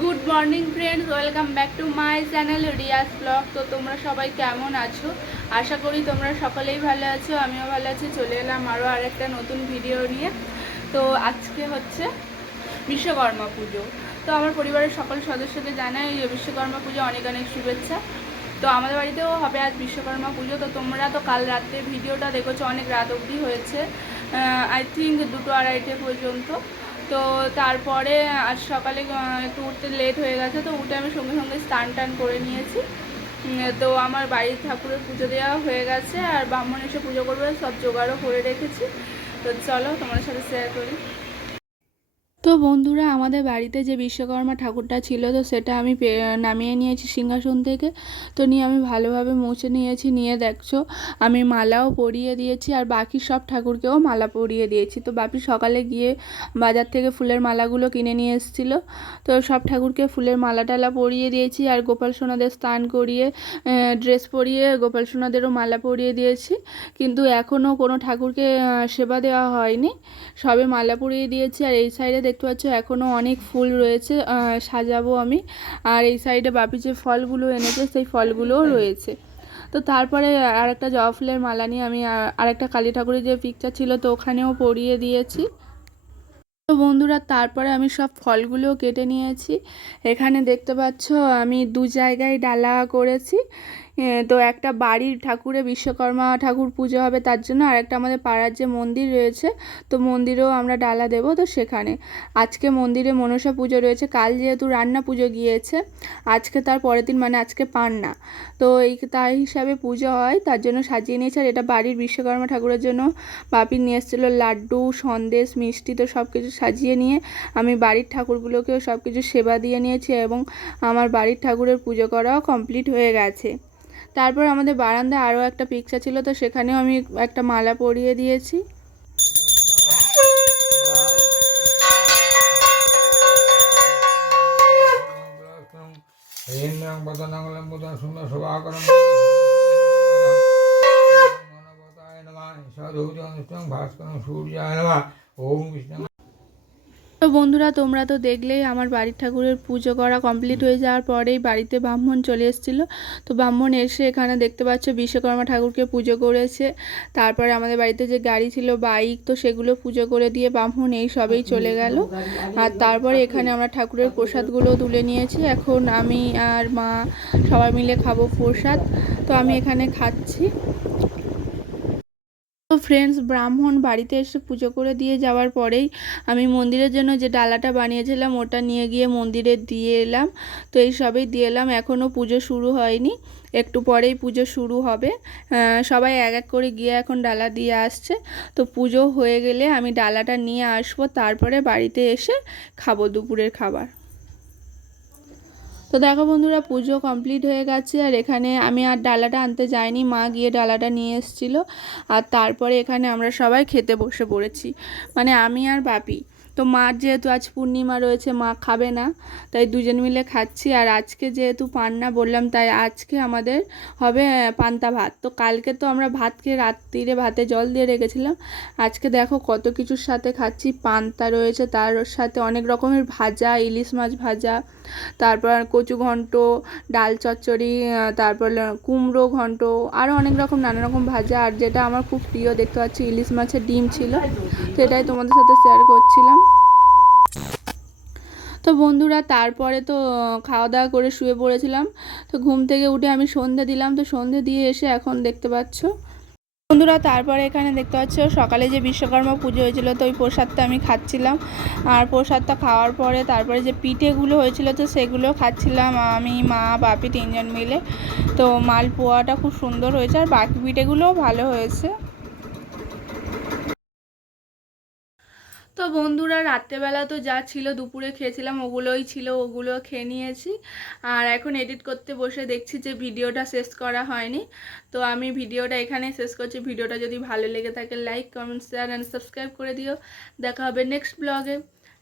Good morning friends welcome back to my channel Riaz blog তো তোমরা সবাই কেমন আছো? আশা করি তোমরা সকলেই ভালো আছো, আমিও ভালো আছি। চলে এলাম আরও আরেকটা নতুন ভিডিও নিয়ে। তো আজকে হচ্ছে বিশ্বকর্মা পুজো। তো আমার পরিবারের সকল সদস্যকে জানাই বিশ্বকর্মা পুজো অনেক অনেক শুভেচ্ছা। তো আমাদের বাড়িতেও হবে আজ বিশ্বকর্মা পুজো। তো তোমরা তো কাল রাত্রে ভিডিওটা দেখেছ, অনেক রাত অবধি হয়েছে। আই থিঙ্ক দুটো আড়াইটে পর্যন্ত। তো তারপরে আজ সকালে একটু উঠতে লেট হয়ে গেছে, তো উঠে আমি সঙ্গে সঙ্গে স্নান টান করে নিয়েছি। তো আমার বাড়ির ঠাকুরের পুজো দেওয়া হয়ে গেছে, আর ব্রাহ্মণ এসে পুজো করবে, সব জোগাড়ও করে রেখেছি। তো চলো তোমার সাথে শেয়ার করি। তো বন্ধুরা, আমাদের বাড়িতে যে বিশ্বকর্মা ঠাকুরটা ছিল, তো সেটা আমি নামিয়ে নিয়েছি সিংহাসন থেকে। তো নিয়ে আমি ভালোভাবে মুছে নিয়েছি, নিয়ে দেখছ, আমি মালাও পরিয়ে দিয়েছি আর বাকি সব ঠাকুরকেও মালা পরিয়ে দিয়েছি। তো বাপি সকালে গিয়ে বাজার থেকে ফুলের মালাগুলো কিনে নিয়ে এসেছিল। তো সব ঠাকুরকে ফুলের মালা টালা পরিয়ে দিয়েছি আর গোপাল সোনাদের স্নান করিয়ে ড্রেস পরিয়ে গোপাল সোনাদেরও মালা পরিয়ে দিয়েছি। কিন্তু এখনও কোনো ঠাকুরকে সেবা দেওয়া হয়নি। সবে মালা পরিয়ে দিয়েছি আর এই সাইডে দেখতে পাচ্ছ এখনও অনেক ফুল রয়েছে সাজাবো আমি। আর এই সাইডে বাপি যে ফলগুলো এনেছে, সেই ফলগুলোও রয়েছে। তো তারপরে আর একটা জবা ফুলের মালা নিয়ে আমি আর- আরেকটা কালী ঠাকুরের যে পিকচার ছিল, তো ওখানেও পরিয়ে দিয়েছি। তো বন্ধুরা, তারপরে আমি সব ফলগুলো কেটে নিয়েছি। এখানে দেখতে পাচ্ছ, আমি দু জায়গায় ডালা করেছি। তো একটা বাড়ির ঠাকুরে বিশ্বকর্মা ঠাকুর পুজো হবে তার জন্য, আর একটা আমাদের পাড়ার যে মন্দির রয়েছে, তো মন্দিরেও আমরা ডালা দেব তো সেখানে। আজকে মন্দিরে মনসা পুজো রয়েছে, কাল যেহেতু রান্না পুজো গিয়েছে, আজকে তার পরের দিন মানে আজকে পান্না তো এই তাই হিসাবে পুজো হয়, তার জন্য সাজিয়ে নিয়েছে, আর এটা বাড়ির বিশ্বকর্মা ঠাকুরের জন্য। বাপি নিয়ে এসেছিল লাড্ডু, সন্দেশ, মিষ্টি, তো সব কিছু সাজিয়ে নিয়ে আমি বাড়ির ঠাকুরগুলোকেও সব কিছু সেবা দিয়ে নিয়েছি এবং আমার বাড়ির ঠাকুরের পুজো করাও কমপ্লিট হয়ে গেছে। তারপর আমাদের বারান্দায় আরও একটা পিকচার ছিল, তো সেখানেও আমি একটা মালা পরিয়ে দিয়েছি। নমঃ ওম কৃষ্ণ তো বন্ধুরা, তোমরা তো দেখলেই আমার বাড়ির ঠাকুরের পুজো করা কমপ্লিট হয়ে যাওয়ার পরেই বাড়িতে ব্রাহ্মণ চলে এসেছিল। তো ব্রাহ্মণ এসে এখানে দেখতে পাচ্ছ বিশ্বকর্মা ঠাকুরকে পুজো করেছে। তারপরে আমাদের বাড়িতে যে গাড়ি ছিল, বাইক, তো সেগুলো পুজো করে দিয়ে ব্রাহ্মণ এই সবেই চলে গেল। আর তারপরে এখানে আমরা ঠাকুরের প্রসাদগুলো তুলে নিয়েছি। এখন আমি আর মা সবাই মিলে খাব প্রসাদ। তো আমি এখানে খাচ্ছি। তো ফ্রেন্ডস ব্রাহ্মণ বাড়িতে এসে পুজো করে দিয়ে যাওয়ার পরেই আমি মন্দিরের জন্য যে ডালাটা বানিয়েছিলাম, ওটা নিয়ে গিয়ে মন্দিরে দিয়ে এলাম। তো এই সবই দিয়ে এলাম, এখনও পুজো শুরু হয়নি, একটু পরেই পুজো শুরু হবে। সবাই এক এক করে গিয়ে এখন ডালা দিয়ে আসছে। তো পুজো হয়ে গেলে আমি ডালাটা নিয়ে আসব, তারপরে বাড়িতে এসে খাব দুপুরের খাবার। তো দেখো বন্ধুরা, পুজো কমপ্লিট হয়ে গেছে আর এখানে আমি আর ডালাটা আনতে যাইনি, মা গিয়ে ডালাটা নিয়ে এসেছিল। আর তারপরে এখানে আমরা সবাই খেতে বসে পড়েছি। মানে আমি আর বাপি। তো মার যেহেতু আজ পূর্ণিমা রয়েছে, মা খাবে না, তাই দুজন মিলে খাচ্ছি। আর আজকে যেহেতু পান্না বললাম, তাই আজকে আমাদের হবে পান্তা ভাত। তো কালকে তো আমরা ভাত খেয়ে রাত্রিরে ভাতে জল দিয়ে রেখেছিলাম। আজকে দেখো কত কিছুর সাথে খাচ্ছি। পান্তা রয়েছে, তার সাথে অনেক রকমের ভাজা, ইলিশ মাছ ভাজা, তারপর কচু ঘন্ট, ডাল চচ্চড়ি তারপর কুমড়ো ঘন্ট আরও অনেক রকম নানা রকম ভাজা। আর যেটা আমার খুব প্রিয়, দেখতে পাচ্ছি ইলিশ মাছের ডিম ছিল তো এটাই তোমাদের সাথে শেয়ার করছিলাম। তো বন্ধুরা, তারপরে তো খাওয়া দাওয়া করে শুয়ে পড়েছিলাম। তো ঘুম থেকে উঠে আমি সন্ধে দিলাম। তো সন্ধে দিয়ে এসে এখন দেখতে পাচ্ছ। বন্ধুরা, তারপরে এখানে দেখতে পাচ্ছ, সকালে যে বিশ্বকর্মা পুজো হয়েছিল, তো ওই প্রসাদটা আমি খাচ্ছিলাম। আর প্রসাদটা খাওয়ার পরে তারপরে যে পিঠেগুলো হয়েছিল, তো সেগুলো খাচ্ছিলাম আমি, মা, বাপি তিনজন মিলে। তো মালপোয়াটা খুব সুন্দর হয়েছে, আর বাকি পিঠেগুলোও ভালো হয়েছে। তো বন্ধুরা, রাত্রেবেলা তো যা ছিল দুপুরে খেয়েছিলাম, ওগুলোই ছিল, ওগুলো খেয়ে নিয়েছি। আর এখন এডিট করতে বসে দেখছি যে ভিডিওটা শেষ করা হয়নি। তো আমি ভিডিওটা এখানে শেষ করছি। ভিডিওটা যদি ভালো লেগে থাকে like comment share and subscribe করে দিও। দেখা হবে নেক্সট ব্লগে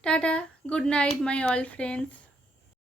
tata good night my all friends